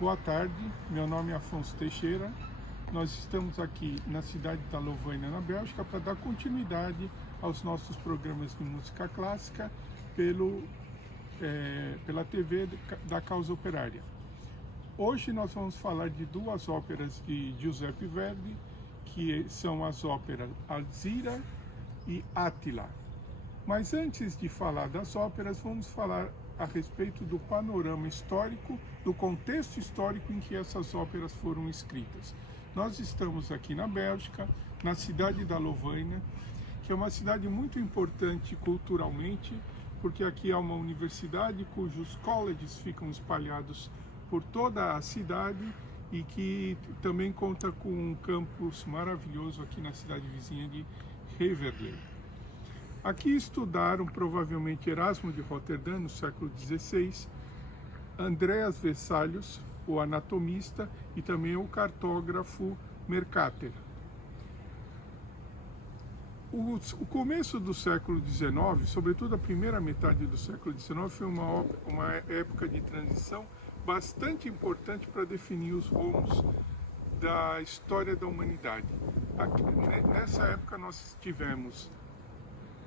Boa tarde, meu nome é Afonso Teixeira. Nós estamos aqui na cidade da Louvaina, na Bélgica, para dar continuidade aos nossos programas de música clássica pela TV da Causa Operária. Hoje nós vamos falar de duas óperas de Giuseppe Verdi, que são as óperas Alzira e Attila. Mas antes de falar das óperas, vamos falar a respeito do panorama histórico, do contexto histórico em que essas óperas foram escritas. Nós estamos aqui na Bélgica, na cidade da Louvaina, que é uma cidade muito importante culturalmente, porque aqui há uma universidade cujos colleges ficam espalhados por toda a cidade e que também conta com um campus maravilhoso aqui na cidade vizinha de Heverlee. Aqui estudaram provavelmente Erasmo de Roterdã no século XVI, Andreas Vesalius, o anatomista, e também o cartógrafo Mercator. O começo do século XIX, sobretudo a primeira metade do século XIX, foi uma época de transição bastante importante para definir os rumos da história da humanidade. Nessa época nós tivemos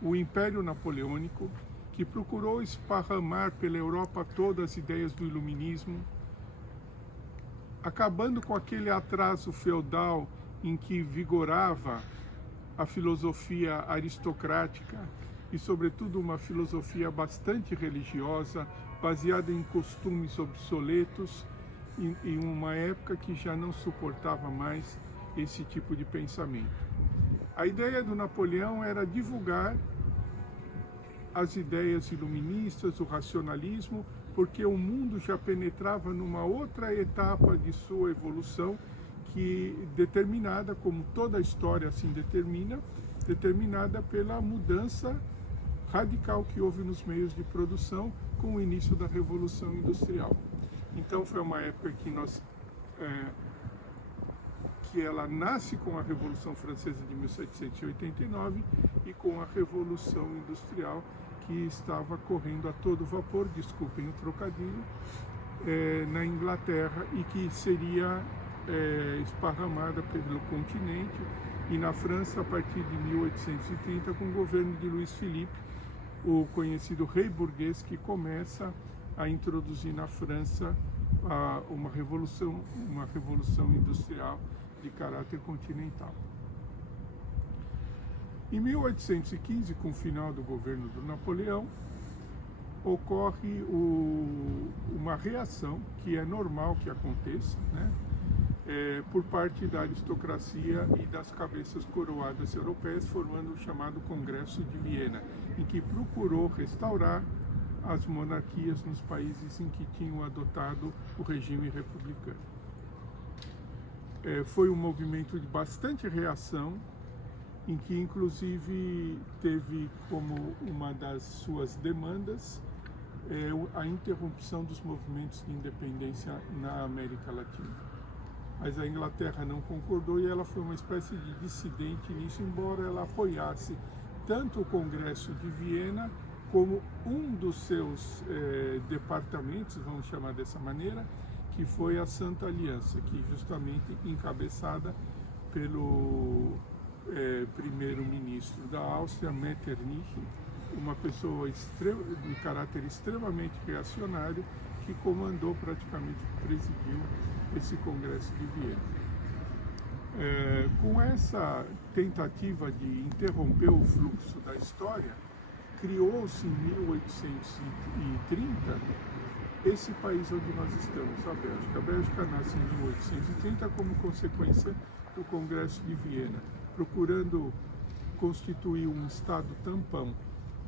o Império Napoleônico, que procurou esparramar pela Europa toda as ideias do iluminismo, acabando com aquele atraso feudal em que vigorava a filosofia aristocrática e, sobretudo, uma filosofia bastante religiosa, baseada em costumes obsoletos, em uma época que já não suportava mais esse tipo de pensamento. A ideia do Napoleão era divulgar as ideias iluministas, o racionalismo, porque o mundo já penetrava numa outra etapa de sua evolução, que determinada, como toda a história assim determinada pela mudança radical que houve nos meios de produção com o início da Revolução Industrial. Então foi uma época que ela nasce com a Revolução Francesa de 1789 e com a Revolução Industrial, que estava correndo a todo vapor, desculpem o trocadilho, na Inglaterra, e que seria esparramada pelo continente, e na França a partir de 1830 com o governo de Luís Philippe, o conhecido rei burguês, que começa a introduzir na França uma revolução industrial de caráter continental. Em 1815, com o final do governo do Napoleão, ocorre uma reação, que é normal que aconteça, né? Por parte da aristocracia e das cabeças coroadas europeias, formando o chamado Congresso de Viena, em que procurou restaurar as monarquias nos países em que tinham adotado o regime republicano. Foi um movimento de bastante reação, em que inclusive teve como uma das suas demandas a interrupção dos movimentos de independência na América Latina. Mas a Inglaterra não concordou e ela foi uma espécie de dissidente nisso, embora ela apoiasse tanto o Congresso de Viena como um dos seus departamentos, vamos chamar dessa maneira, que foi a Santa Aliança, que justamente encabeçada pelo primeiro-ministro da Áustria, Metternich, uma pessoa de caráter extremamente reacionário, que comandou, praticamente presidiu esse Congresso de Viena. Com essa tentativa de interromper o fluxo da história, criou-se em 1830 esse país onde nós estamos, a Bélgica. A Bélgica nasce em 1830 como consequência do Congresso de Viena, procurando constituir um estado tampão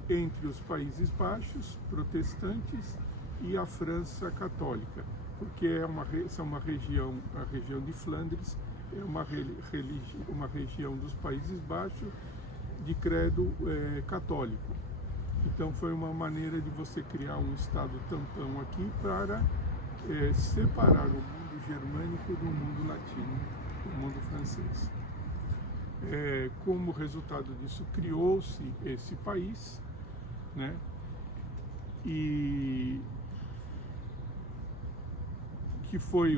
entre os Países Baixos, protestantes, e a França católica, porque a região de Flandres é uma região dos Países Baixos de credo católico. Então foi uma maneira de você criar um estado tampão aqui para separar o mundo germânico do mundo latino, do mundo francês. Como resultado disso, criou-se esse país, né? E que foi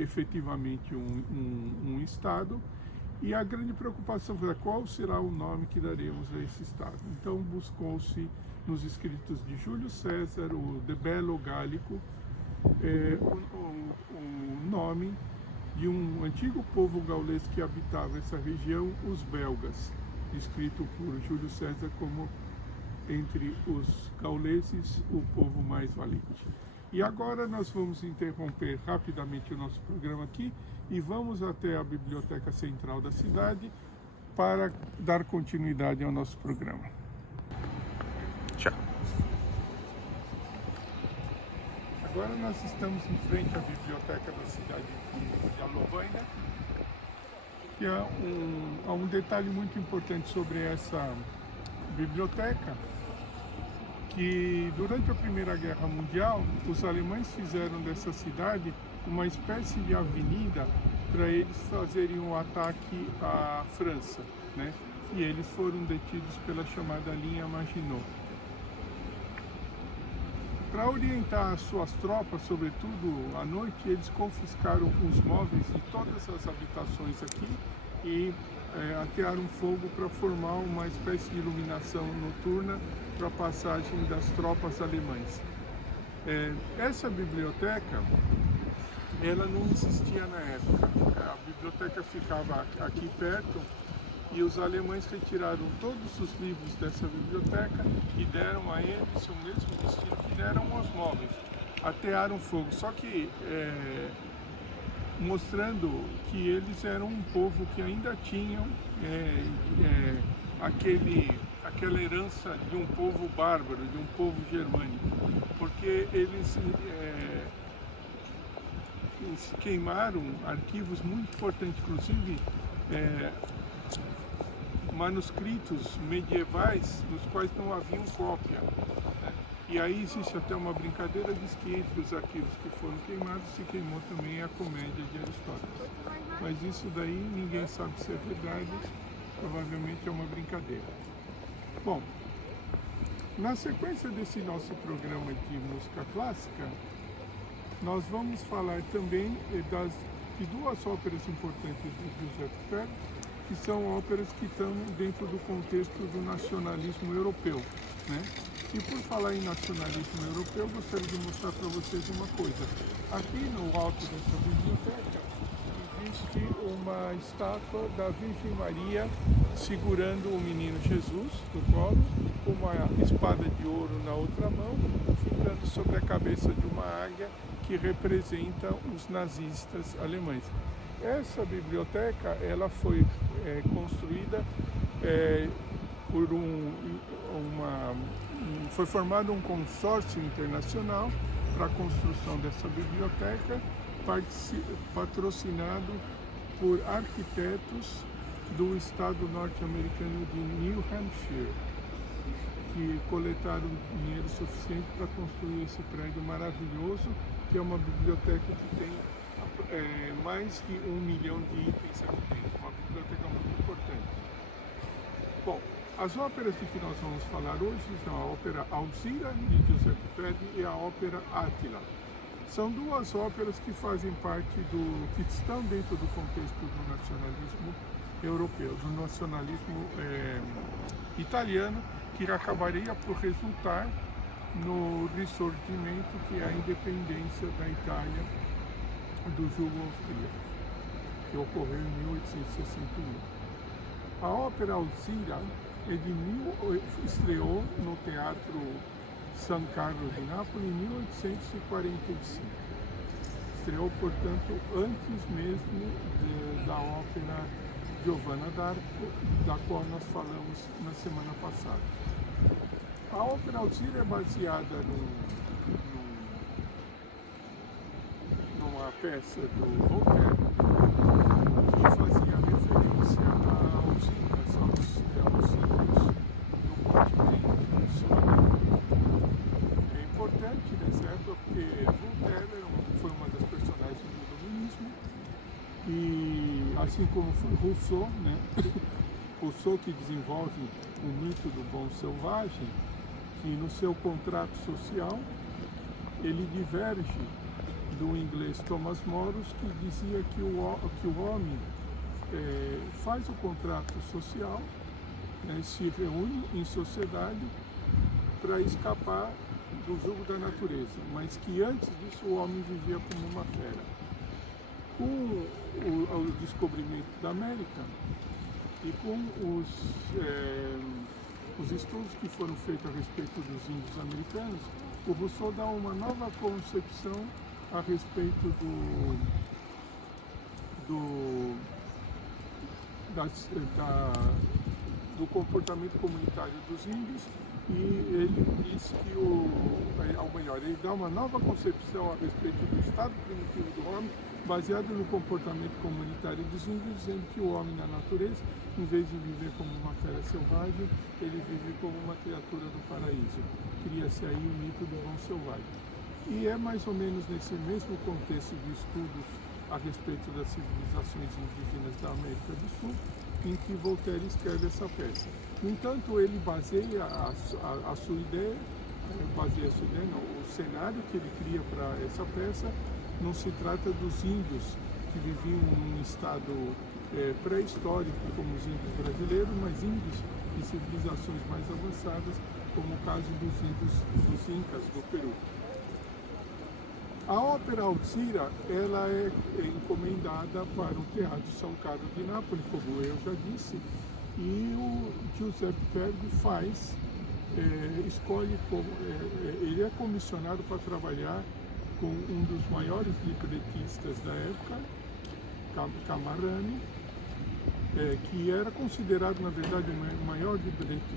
efetivamente um Estado, e a grande preocupação foi qual será o nome que daremos a esse Estado. Então buscou-se nos escritos de Júlio César, o De Bello Gallico, o nome de um antigo povo gaulês que habitava essa região, os belgas, descrito por Júlio César como, entre os gauleses, o povo mais valente. E agora nós vamos interromper rapidamente o nosso programa aqui e vamos até a Biblioteca Central da cidade para dar continuidade ao nosso programa. Tchau. Agora nós estamos em frente à Biblioteca da cidade de Alovaina, que há um detalhe muito importante sobre essa biblioteca, que durante a Primeira Guerra Mundial, os alemães fizeram dessa cidade uma espécie de avenida para eles fazerem um ataque à França, né? E eles foram detidos pela chamada linha Maginot. Para orientar as suas tropas, sobretudo à noite, eles confiscaram os móveis de todas as habitações aqui e atearam fogo para formar uma espécie de iluminação noturna para a passagem das tropas alemãs. Essa biblioteca, ela não existia na época. A biblioteca ficava aqui perto e os alemães retiraram todos os livros dessa biblioteca e deram a eles o mesmo destino que deram aos móveis. Atearam fogo, só que mostrando que eles eram um povo que ainda tinham aquela herança de um povo bárbaro, de um povo germânico, porque eles queimaram arquivos muito importantes, inclusive manuscritos medievais dos quais não haviam cópia, né? E aí existe até uma brincadeira, diz que entre os arquivos que foram queimados se queimou também a Comédia de Aristóteles. Mas isso daí ninguém sabe se é verdade, provavelmente é uma brincadeira. Bom, na sequência desse nosso programa de música clássica, nós vamos falar também de duas óperas importantes de Giuseppe Verdi, que são óperas que estão dentro do contexto do nacionalismo europeu, né? E por falar em nacionalismo europeu, gostaria de mostrar para vocês uma coisa. Aqui no alto dessa biblioteca existe uma estátua da Virgem Maria segurando o menino Jesus no colo, uma espada de ouro na outra mão, ficando sobre a cabeça de uma águia que representa os nazistas alemães. Essa biblioteca, ela foi construída por foi formado um consórcio internacional para a construção dessa biblioteca, patrocinado por arquitetos do estado norte-americano de New Hampshire, que coletaram dinheiro suficiente para construir esse prédio maravilhoso, que é uma biblioteca que tem mais de 1 milhão de itens aqui dentro, uma biblioteca muito importante. Bom, as óperas de que nós vamos falar hoje são a ópera Alzira, de Giuseppe Verdi, e a ópera Attila. São duas óperas que fazem parte que estão dentro do contexto do nacionalismo europeu, do nacionalismo italiano, que acabaria por resultar no ressurgimento, que é a independência da Itália do jugo austríaco, que ocorreu em 1861. A ópera Alzira estreou no Teatro San Carlo di Napoli em 1845. Estreou, portanto, antes mesmo da ópera Giovanna d'Arco, da qual nós falamos na semana passada. A ópera Alzira é baseada numa peça do Voltaire, que fazia referência aos incas, aos sírios do continente sul-americano. É importante nessa época porque Voltaire foi uma das personagens do iluminismo, e assim como foi Rousseau, né? Rousseau, que desenvolve o mito do bom selvagem, que no seu contrato social ele diverge do inglês Thomas Moros, que dizia que o homem faz o contrato social, se reúne em sociedade para escapar do jugo da natureza, mas que antes disso o homem vivia como uma fera. Com o descobrimento da América e com os estudos que foram feitos a respeito dos índios americanos, o Rousseau dá uma nova concepção a respeito do comportamento comunitário dos índios, e ele diz que ele dá uma nova concepção a respeito do estado primitivo do homem, baseado no comportamento comunitário dos índios, dizendo que o homem na natureza, em vez de viver como uma fera selvagem, ele vive como uma criatura do paraíso. Cria-se aí o mito do bom selvagem. E é mais ou menos nesse mesmo contexto de estudos a respeito das civilizações indígenas da América do Sul, em que Voltaire escreve essa peça. No entanto, ele baseia a sua ideia, o cenário que ele cria para essa peça, não se trata dos índios que viviam num estado pré-histórico, como os índios brasileiros, mas índios de civilizações mais avançadas, como o caso dos índios dos Incas do Peru. A ópera Alzira, ela é encomendada para o Teatro São Carlo de Nápoles, como eu já disse, e o Giuseppe Verdi ele é comissionado para trabalhar com um dos maiores libretistas da época, Camarani, que era considerado, na verdade, o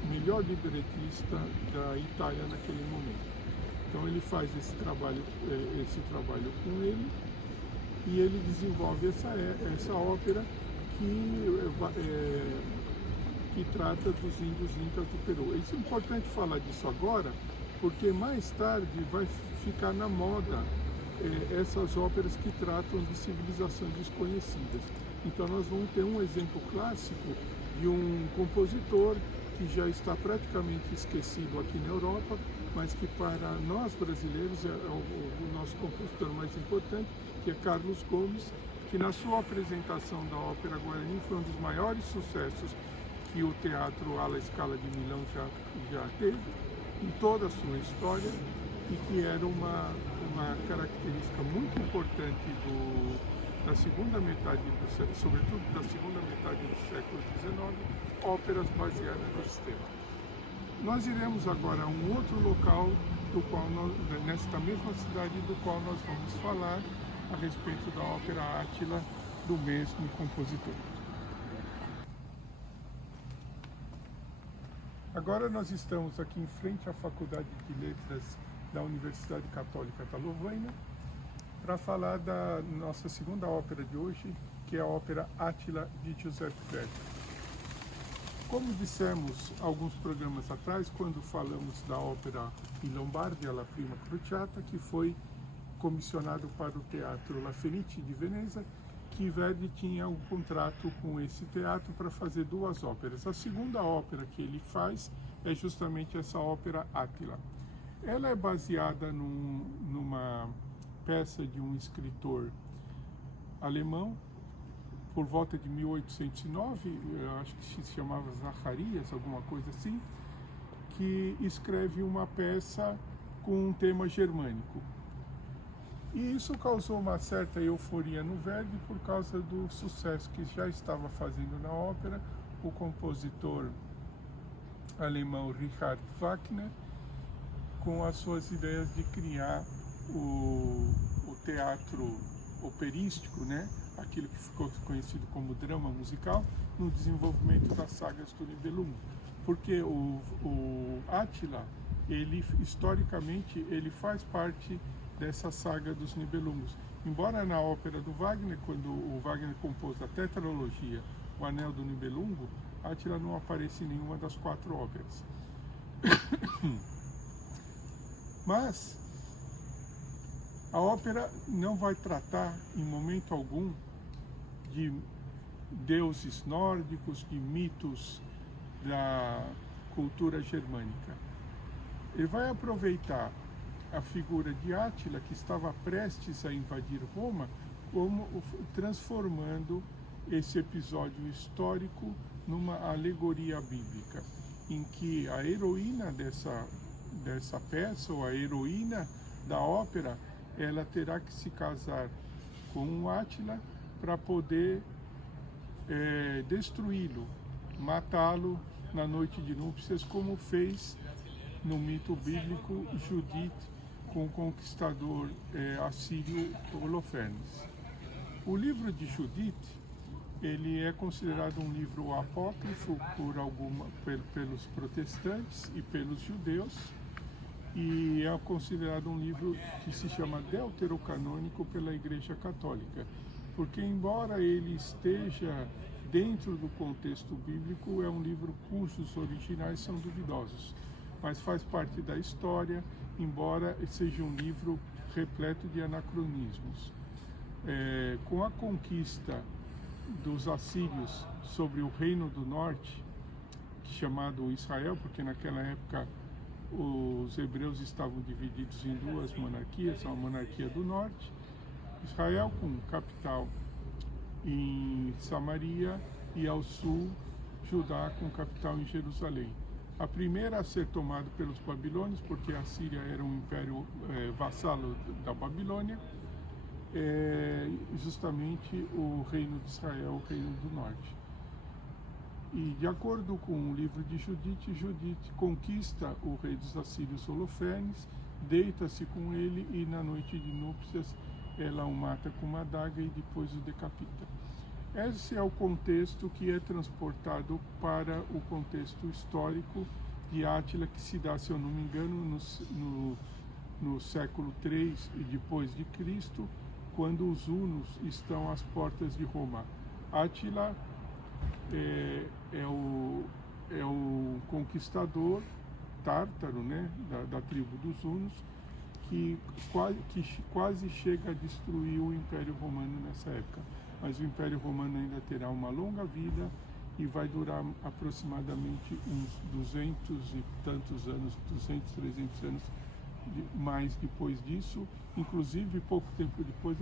melhor libretista da Itália naquele momento. Então ele faz esse trabalho com ele, e ele desenvolve essa ópera que trata dos índios incas do Peru. É importante falar disso agora, porque mais tarde vai ficar na moda essas óperas que tratam de civilizações desconhecidas. Então nós vamos ter um exemplo clássico de um compositor que já está praticamente esquecido aqui na Europa, mas que para nós brasileiros é o nosso compositor mais importante, que é Carlos Gomes, que na sua apresentação da Ópera Guarani foi um dos maiores sucessos que o Teatro alla Scala de Milão já teve em toda a sua história, e que era uma característica muito importante da segunda metade sobretudo da segunda metade do século XIX, óperas baseadas no sistema. Nós iremos agora a um outro local nesta mesma cidade, do qual nós vamos falar a respeito da ópera Átila, do mesmo compositor. Agora nós estamos aqui em frente à Faculdade de Letras da Universidade Católica da Louvaina para falar da nossa segunda ópera de hoje, que é a ópera Átila de Giuseppe Verdi. Como dissemos alguns programas atrás, quando falamos da ópera I Lombardi alla Prima Crociata, que foi comissionado para o Teatro La Fenice de Veneza, que Verdi tinha um contrato com esse teatro para fazer duas óperas. A segunda ópera que ele faz é justamente essa ópera Átila. Ela é baseada numa peça de um escritor alemão, por volta de 1809, acho que se chamava Zacarias, alguma coisa assim, que escreve uma peça com um tema germânico. E isso causou uma certa euforia no Verdi por causa do sucesso que já estava fazendo na ópera o compositor alemão Richard Wagner, com as suas ideias de criar o teatro operístico, né? Aquilo que ficou conhecido como drama musical, no desenvolvimento das sagas do Nibelungo. Porque o Átila, historicamente, ele faz parte dessa saga dos Nibelungos. Embora na ópera do Wagner, quando o Wagner compôs a tetralogia, o Anel do Nibelungo, Átila não aparece em nenhuma das 4 óperas. Mas a ópera não vai tratar em momento algum de deuses nórdicos, de mitos da cultura germânica. Ele vai aproveitar a figura de Átila, que estava prestes a invadir Roma, como transformando esse episódio histórico numa alegoria bíblica, em que a heroína dessa peça, ou a heroína da ópera, ela terá que se casar com o Átila para poder destruí-lo, matá-lo na noite de núpcias, como fez no mito bíblico Judite com o conquistador assírio Holofernes. O livro de Judite, ele é considerado um livro apócrifo pelos protestantes e pelos judeus, e é considerado um livro que se chama deuterocanônico pela Igreja Católica, porque embora ele esteja dentro do contexto bíblico, é um livro cujos originais são duvidosos, mas faz parte da história, embora seja um livro repleto de anacronismos. Com a conquista dos assírios sobre o Reino do Norte, chamado Israel, porque naquela época os hebreus estavam divididos em duas monarquias, a monarquia do Norte, Israel com capital em Samaria, e ao sul, Judá com capital em Jerusalém. A primeira a ser tomada pelos babilônios, porque a Síria era um império vassalo da Babilônia, justamente o reino de Israel, o reino do norte. E de acordo com o livro de Judite, Judite conquista o rei dos assírios Holofernes, deita-se com ele e na noite de núpcias ela o mata com uma adaga e depois o decapita. Esse é o contexto que é transportado para o contexto histórico de Átila, que se dá, se eu não me engano, no século III e depois de Cristo, quando os hunos estão às portas de Roma. Átila é o conquistador tártaro, né, da tribo dos hunos, que quase chega a destruir o Império Romano nessa época. Mas o Império Romano ainda terá uma longa vida e vai durar aproximadamente uns 200 e tantos anos, 200, 300 anos mais depois disso, inclusive pouco tempo depois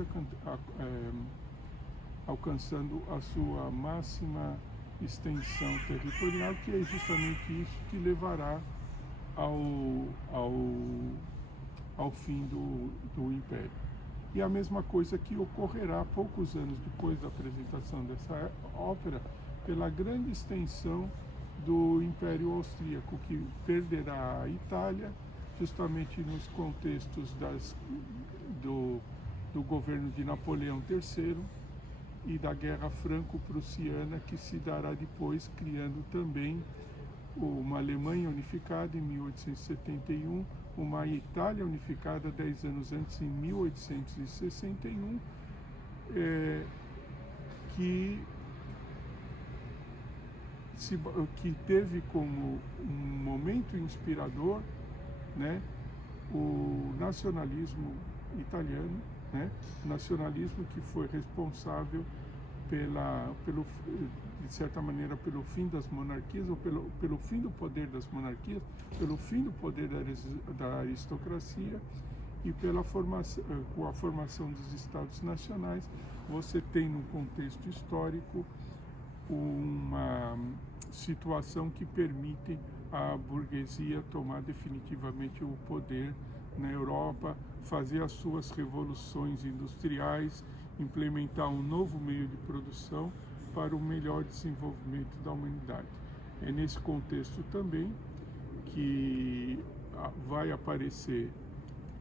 alcançando a sua máxima extensão territorial, que é justamente isso que levará ao fim do Império. E a mesma coisa que ocorrerá poucos anos depois da apresentação dessa ópera, pela grande extensão do Império Austríaco, que perderá a Itália, justamente nos contextos do governo de Napoleão III e da Guerra Franco-Prussiana, que se dará depois, criando também uma Alemanha unificada em 1871, uma Itália unificada 10 anos antes, em 1861, que teve como um momento inspirador, né, o nacionalismo italiano, né, nacionalismo que foi responsável de certa maneira, pelo fim das monarquias, ou pelo fim do poder das monarquias, pelo fim do poder da aristocracia e com a formação dos Estados Nacionais, você tem num contexto histórico uma situação que permite à burguesia tomar definitivamente o poder na Europa, fazer as suas revoluções industriais, implementar um novo meio de produção para o melhor desenvolvimento da humanidade. É nesse contexto também que vai aparecer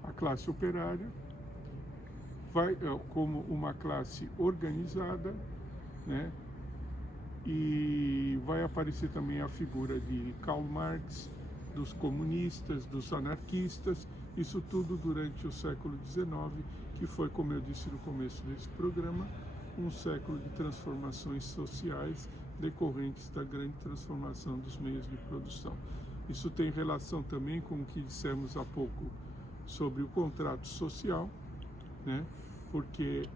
a classe operária, como uma classe organizada, né? E vai aparecer também a figura de Karl Marx, dos comunistas, dos anarquistas, isso tudo durante o século XIX, que foi, como eu disse no começo desse programa, um século de transformações sociais decorrentes da grande transformação dos meios de produção. Isso tem relação também com o que dissemos há pouco sobre o contrato social, né? Porque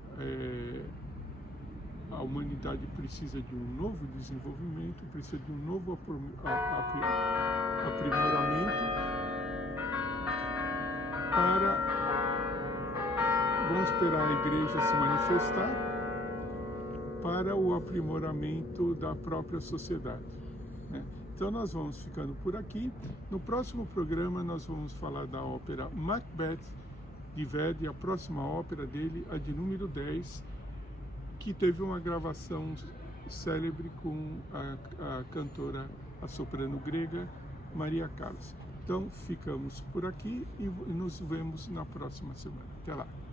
a humanidade precisa de um novo desenvolvimento, precisa de um novo aprimoramento, vamos esperar a igreja se manifestar para o aprimoramento da própria sociedade, né? Então nós vamos ficando por aqui. No próximo programa nós vamos falar da ópera Macbeth de Verdi, a próxima ópera dele, a de número 10, que teve uma gravação célebre com a cantora, a soprano grega, Maria Callas. Então ficamos por aqui e nos vemos na próxima semana. Até lá!